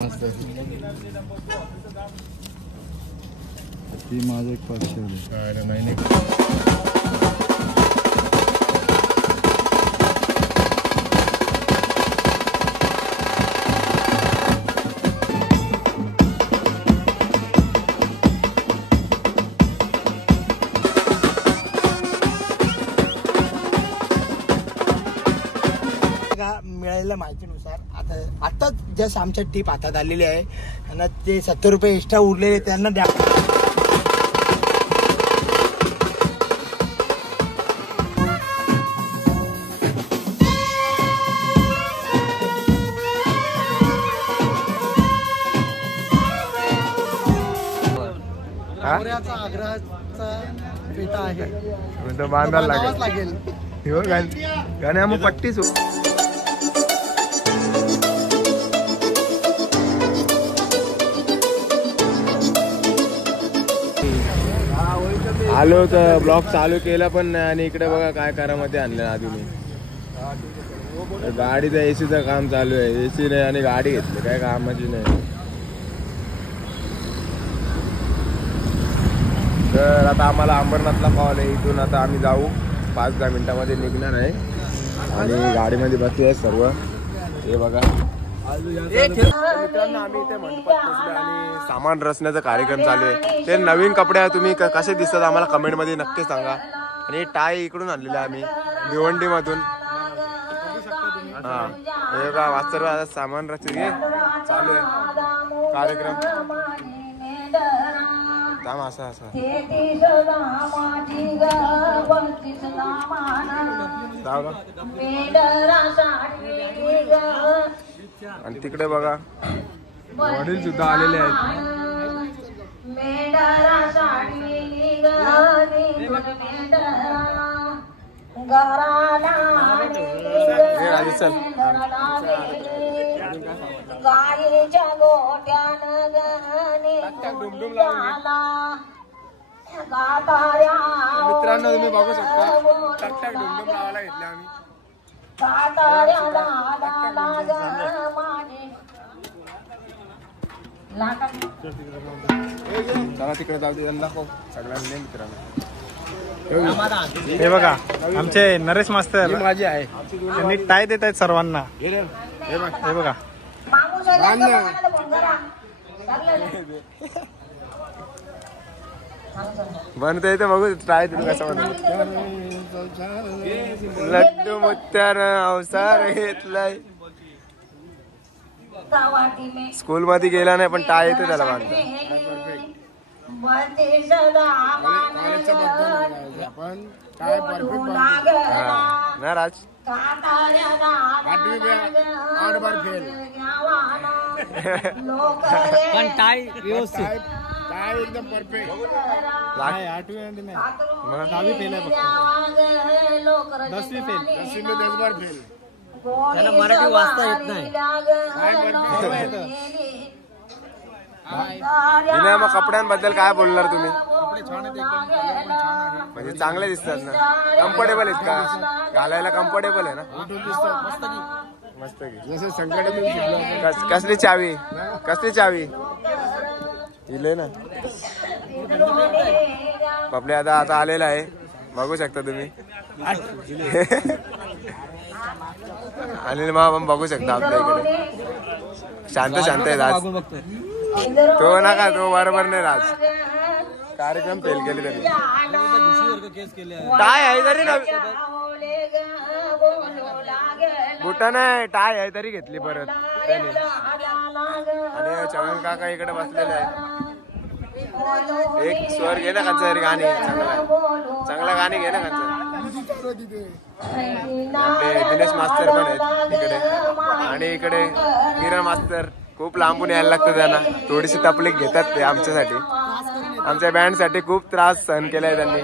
ती माझं एक पक्ष नाही मिळालेल्या माहितीनुसार आता जस्ट आमच्या टीप हातात आलेली आहे आणि ते 70 रुपये एक्स्ट्रा उरलेले त्यांना द्या. आग्रहाचा पेटा आहे बांधायला लागेल गाणे मग पट्टीच आलो तर ब्लॉग चालू केला पण नाही. आणि इकडे बघा काय करामध्ये आणलं आधी मी गाडीचं एसीचं काम चालू आहे. एसी नाही आणि गाडी घेतली काय कामाची नाही. तर आता आम्हाला अंबरनाथला कॉल आहे. इथून आता आम्ही जाऊ 5-10 मिनिटांमध्ये निघणार आहे आणि गाडीमध्ये बसले सर्व. हे बघा मित्रांनो आम्ही इथे मंडपात पोहोचलो आणि सामान रचण्याचा कार्यक्रम चालू आहे. ते नवीन कपडे आहे तुम्ही कसे दिसतात आम्हाला कमेंटमध्ये नक्की सांगा. आणि टाय इकडून आणलेले आम्ही भिवंडी मधून. हा हे बघा वास्तव सामान रचने चालू आहे कार्यक्रम. काम असा आणि तिकडे बघा वडील सुद्धा आलेले आहेत. चल गाईच्या गोट्यानं मित्रांनो तुम्ही बघू शकता टक टक डुमडुम लावायला घेतले आम्ही. चला तिकडे जाऊ दे दाखव सगळ्यांना मित्रांनो. हे बघा आमचे नरेश मास्तर माझी आहे त्यांनी टाय देत आहेत सर्वांना. हे बघा बनत इथे बघू ट्राय तुम्ही कसं बनत. लड्डू मुत्यानं अवसार घेतलाय. स्कूल मध्ये गेला नाही पण टाय येते त्याला बांधता. ना राज पण टाय व्यवस्थित काय एकदम परफेक्ट. 8वी फेल आहे फक्त 10वी फेल. 10 बार फेल. त्याला मराठी वाचता येत नाही. मग कपड्यांबद्दल काय बोलणार तुम्ही. कपडे छान आहेत एकदम. म्हणजे चांगले दिसतात ना. कम्फर्टेबल आहेत का घालायला. कम्फर्टेबल आहे ना. मस्त की जसं संकट. कसली चावी दिले ना बापले. आता आलेला आहे बघू शकता तुम्ही. आणि मग बघू शकता आपल्या इकडे शांत आहे राज. तो नका तो बरोबर नाही राज. कार्यक्रम फेल केले तरी टाय आहे तरी बुटा नाही टाय आहे तरी घेतली परत त्याने. आणि चव्हाण काका इकडे बसलेले आहे. एक स्वर घे ना कांचा तरी गाणी चांगला गाणी घे ना कांचा. आपले दिनेश मास्तर पण आहेत इकडे. आणि इकडे किरण मास्तर खूप लांबून यायला लागतं त्यांना. थोडीशी तकलीफ घेतात ते आमच्यासाठी. आमच्या बँड साठी खूप त्रास सहन केलाय त्यांनी.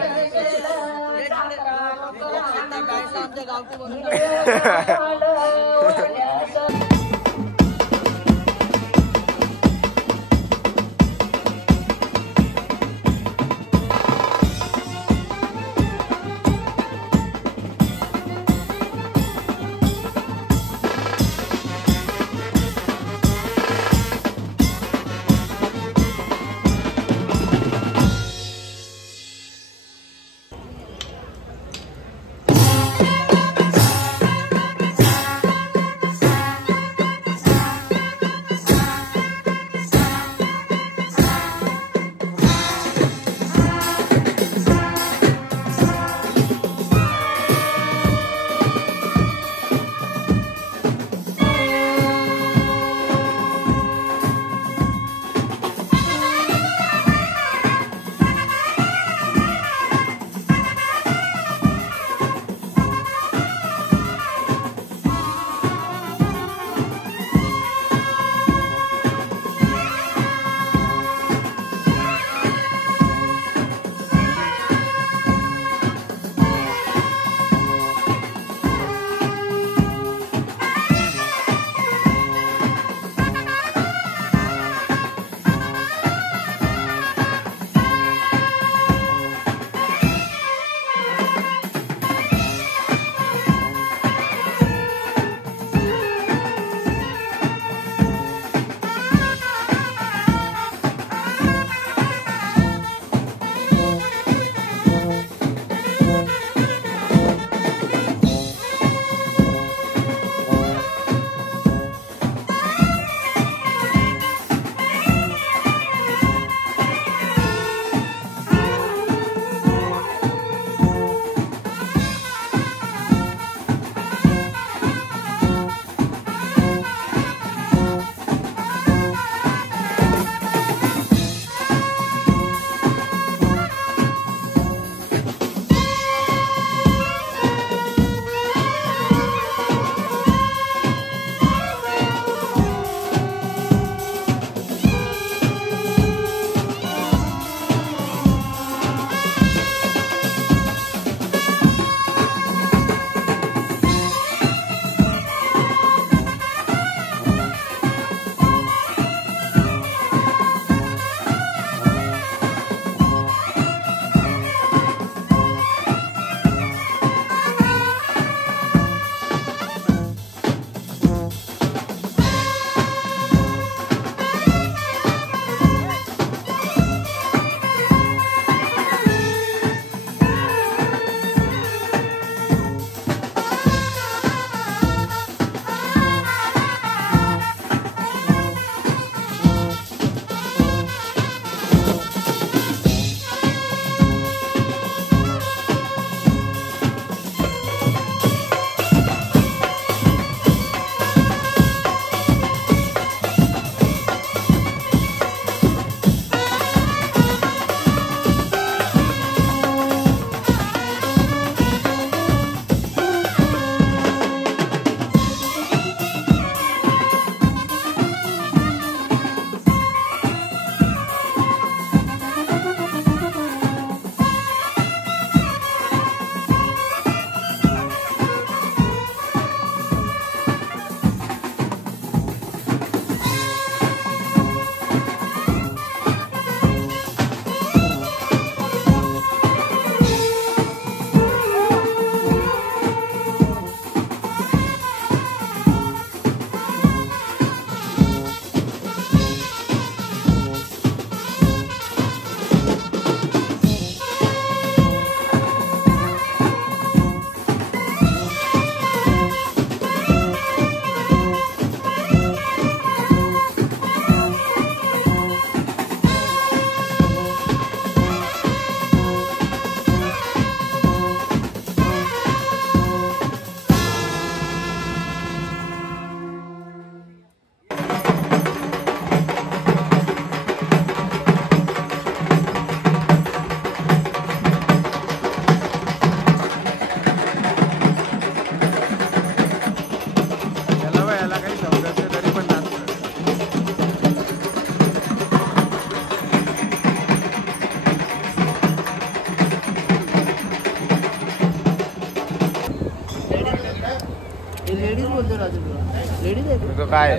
काय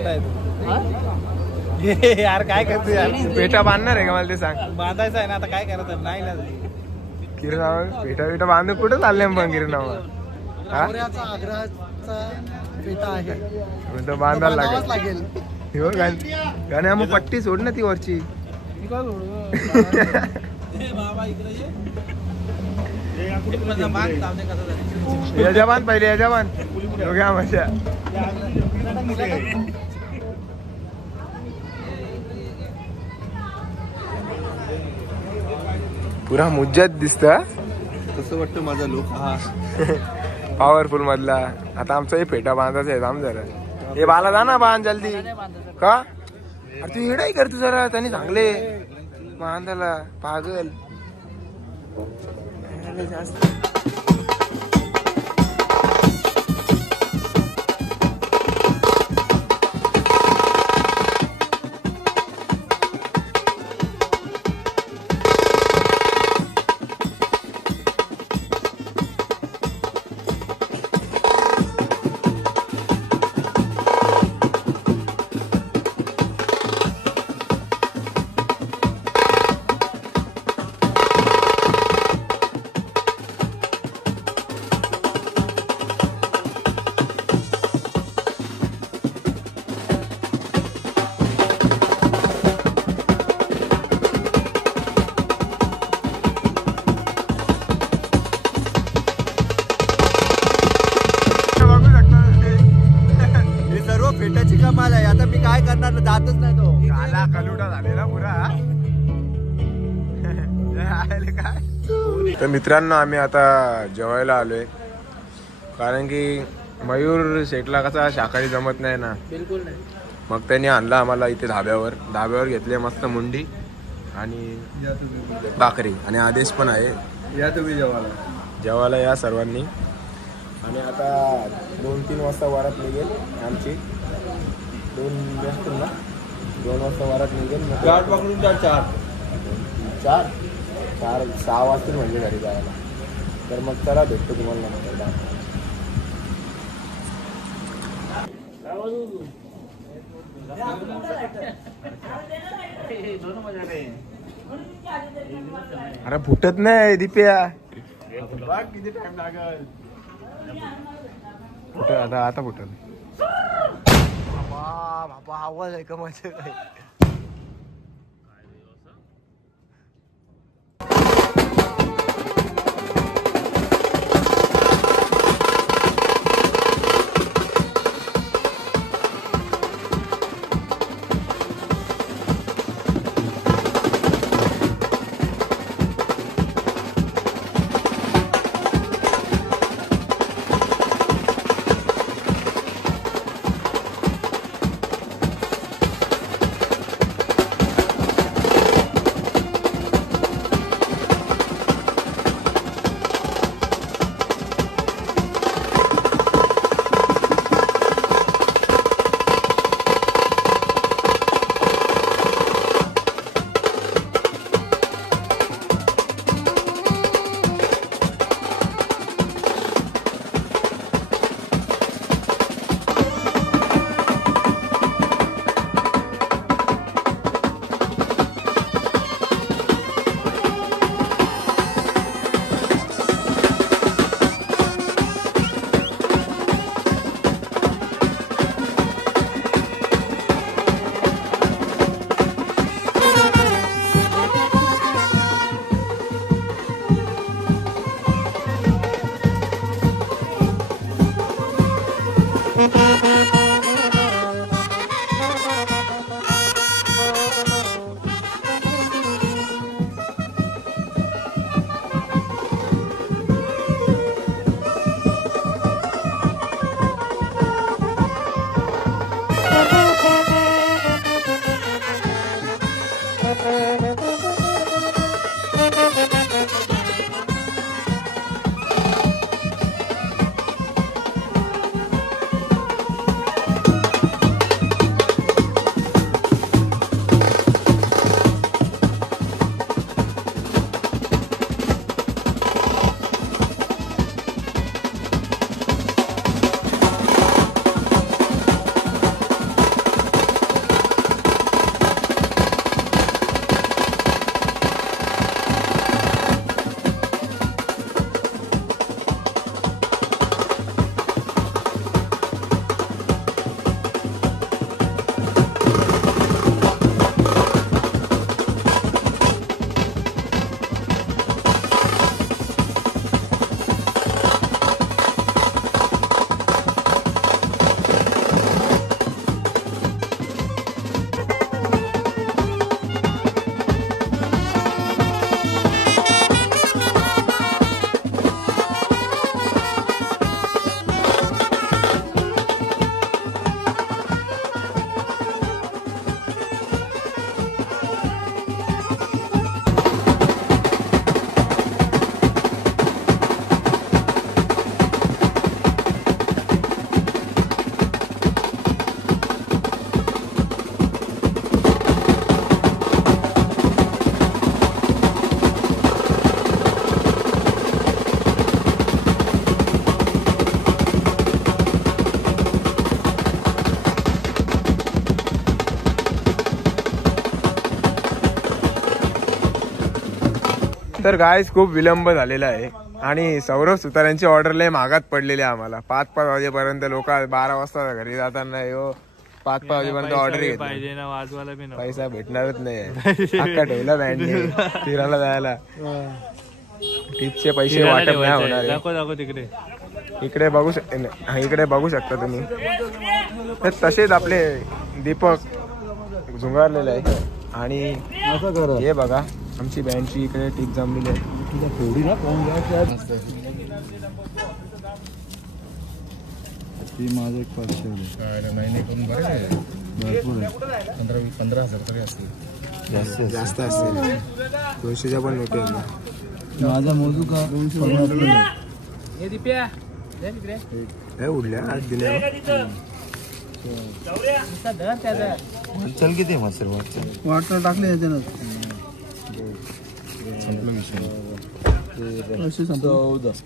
यार काय करतो यार पेटा बांधणार आहे का मला ते सांग. बांधायचं आहे ना आता काय करायचं नाही ना किरणावर पेटा बांधून कुठं चाललंय मग किरणावर हा आग्रहाचा पेटा आहे मग तो बांधायला लागेल. लागेल हो गाण्या मग पट्टी सोड ना ती वरची. यजमान पहिले यजमान घ्या मजा. पुरा मुज्जत दिसत कसं वाटतं माझा लोक हा पॉवरफुल मधला. आता आमचा हे फेटा बांधायचा आहे थांब जरा. हे बाला जा ना बांध जल्दी का अरे तू येडाही करतो जरा त्यांनी चांगले बांधायला पागल. फेटाची कमाल आहे. आता मी काय करणार जातच नाही तो काला कलुटा झालेला पुरा. तर मित्रांनो आम्ही आता जेवायला आलोय कारण की मयूर शेटला कसा शाकाहारी जमत नाही ना बिलकुल नाही. मग त्यांनी आणला आम्हाला इथे धाब्यावर घेतले मस्त मुंडी आणि भाकरी आणि आदेश पण आहे. या तुम्ही जेवायला या सर्वांनी. आणि आता 2-3 वाजता वारात निघेल आमची. 2 वाजता वारात निघेल. गाठ पकडून 4-6 वाजतील म्हणजे घरी जायला. तर मग चला भेटतो तुम्हाला नंतर. अरे फुटत नाही दिप्या. किती टाइम लागल आता फुटल. बाबा आवाज आहे का माझं काय तर गाईज खूप विलंब झालेला आहे आणि सौरभ सुतारांची ऑर्डर लय मागात पडलेली आहे आम्हाला. 5-5 वाजेपर्यंत लोक 12 वाजता घरी जाताना 5-5 वाजेपर्यंत ऑर्डर घेत पाहिजे ना वाजवायला बी ना. पैसा भेटणारच नाही. अख्खा ठेवला बँड फिरायला जायला. टिपचे पैसे वाटप नाही होणार आहे. दाखव तिकडे. इकडे बघू इकडे बघू शकता तुम्ही. तर तसेच आपले दीपक झुंगारलेले आहे आणि हे बघा आमची बँडची इकडे टीप जमलेली आहे. माझं एक 500 महिने करून भरपूर आहे. 15,000 तरी असतील. जास्त असतील 200च्या पण नोटी आहेत. माझा मोजू का हे उडल्या 8 दिल्या. चल किती मच्छर वाटर टाकले याच्यानं.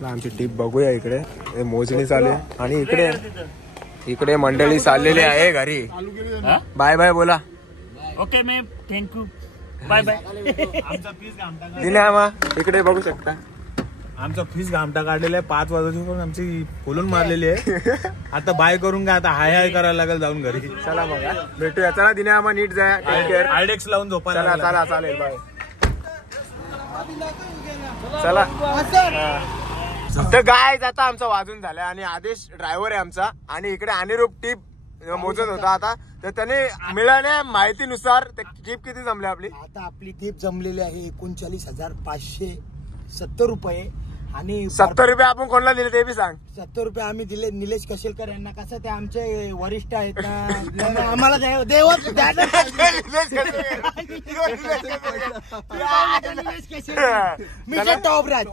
आमची टीप बघूया इकडे. हे मोजणी चालू आहे आणि इकडे मंडळी चाललेली आहे घरी. बाय बाय बोला. Okay ma'am thank you bye bye. दिल्या इकडे बघू शकता. आमचा फीस घामटा काढलेला आहे 5 वाजता आमची फुलून मारलेली आहे. आता बाय करून काय आता हाय हाय करायला लागेल जाऊन घरी. चला मग भेटूया. चला दिल्या नीट जा. Take care. आयडेक्स लावून झोपायला चला चला चालेल बाय. चला तर गाय आता आमचा वाजून झालाय आणि आदेश ड्रायव्हर आहे आमचा आणि इकडे अनिरूप टीप मोजत होता आता. तर त्याने मिळाल्या माहितीनुसार टीप किती जमली आपली. आता आपली टीप जमलेली आहे 39,570 रुपये आणि 70 रुपये आपण कोणाला दिले ते बी सांग. 70 रुपये आम्ही दिले निलेश कशेलकर यांना. कसं ते आमचे वरिष्ठ आहेत ना त्यांना आम्हाला देवच टॉप राज.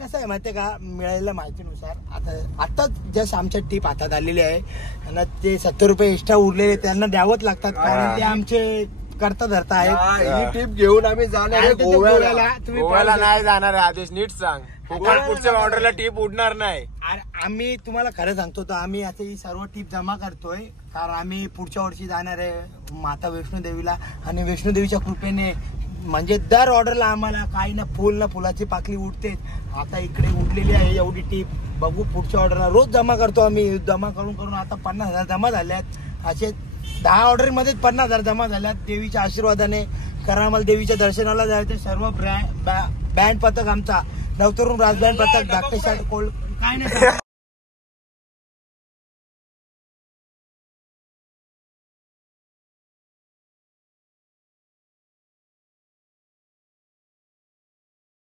कसं आहे माहितीये का मिळालेल्या माहितीनुसार आता जस्ट आमच्या टीप हातात आलेली आहे आणि ते 70 रुपये एक्स्ट्रा उरलेले त्यांना द्यावंच लागतात कारण ते आमचे करता धरता आहेत. टीप घेऊन आम्ही जाणार आहे गोव्याला. तुम्ही गोव्याला नाही जाणार आहे आदेश नीट सांग. पुढच्या ऑर्डरला टीप उडणार नाही. आम्ही तुम्हाला खरं सांगतो तर आम्ही आता ही सर्व टीप जमा करतोय कारण आम्ही पुढच्या वर्षी जाणार आहे माता वैष्णोदेवीला आणि वैष्णोदेवीच्या कृपेने म्हणजे दर ऑर्डरला आम्हाला काही ना फुल ना फुलाची पाकळी उठते. आता इकडे उठलेली आहे एवढी टीप. बघू पुढच्या ऑर्डरला रोज जमा करतो आम्ही. जमा करून आता 50,000 जमा झाल्यात. असे 10 ऑर्डर मध्ये 50,000 जमा झाल्यात. देवीच्या आशीर्वादाने कारण आम्हाला देवीच्या दर्शनाला जायचं. सर्व बँड पथक आमचा नवतरुण राज बँड पथक धाकटे काय नाही